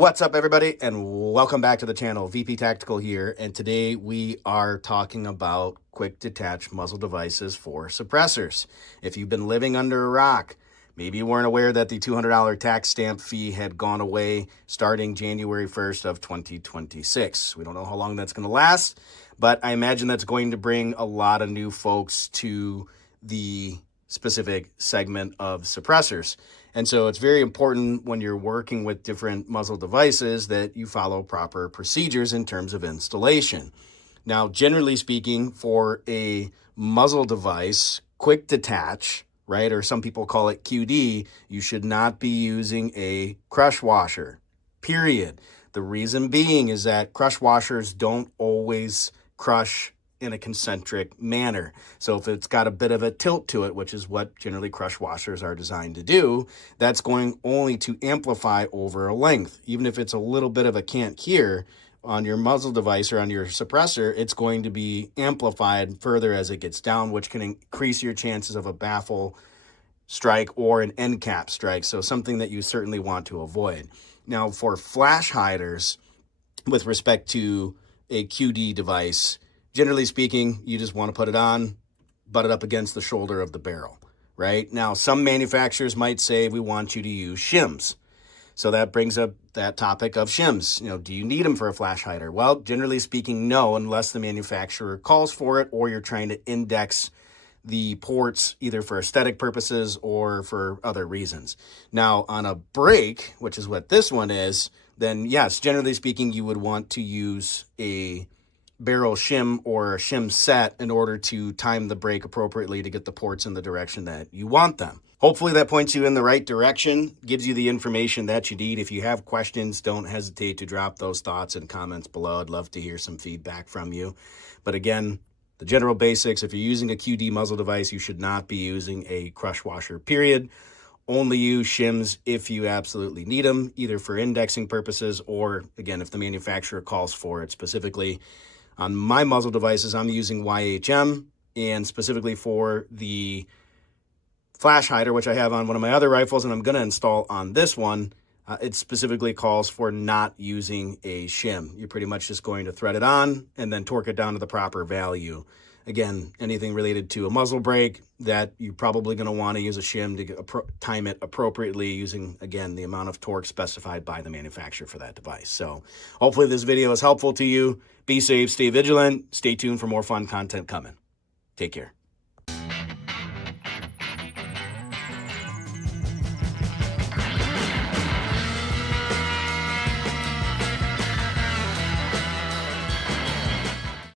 What's up, everybody, and welcome back to the channel. VP Tactical here, and today we are talking about quick detach muzzle devices for suppressors. If you've been living under a rock, maybe you weren't aware that the $200 tax stamp fee had gone away starting January 1st of 2026. We don't know how long that's going to last, but I imagine that's going to bring a lot of new folks to the specific segment of suppressors. And so it's very important when you're working with different muzzle devices that you follow proper procedures in terms of installation. Now, generally speaking, for a muzzle device, quick detach, right, or some people call it QD, you should not be using a crush washer, period. The reason being is that crush washers don't always crush in a concentric manner. So if it's got a bit of a tilt to it, which is what generally crush washers are designed to do, that's going only to amplify over a length. Even if it's a little bit of a cant here on your muzzle device or on your suppressor, it's going to be amplified further as it gets down, which can increase your chances of a baffle strike or an end cap strike. So something that you certainly want to avoid. Now, for flash hiders, with respect to a QD device, generally speaking, you just want to put it on, butt it up against the shoulder of the barrel, right? Now, some manufacturers might say we want you to use shims. So that brings up that topic of shims. Do you need them for a flash hider? Well, generally speaking, no, unless the manufacturer calls for it or you're trying to index the ports either for aesthetic purposes or for other reasons. Now, on a brake, which is what this one is, then yes, generally speaking, you would want to use a barrel shim or a shim set in order to time the brake appropriately to get the ports in the direction that you want them. Hopefully that points you in the right direction, gives you the information that you need. If you have questions, don't hesitate to drop those thoughts and comments below. I'd love to hear some feedback from you. But again, the general basics, if you're using a QD muzzle device, you should not be using a crush washer, period. Only use shims if you absolutely need them, either for indexing purposes or, again, if the manufacturer calls for it specifically. On my muzzle devices, I'm using YHM, and specifically for the flash hider, which I have on one of my other rifles and I'm going to install on this one, it specifically calls for not using a shim. You're pretty much just going to thread it on and then torque it down to the proper value. Again, anything related to a muzzle brake, that you're probably going to want to use a shim to time it appropriately using, again, the amount of torque specified by the manufacturer for that device. So hopefully this video is helpful to you. Be safe, stay vigilant, stay tuned for more fun content coming. Take care.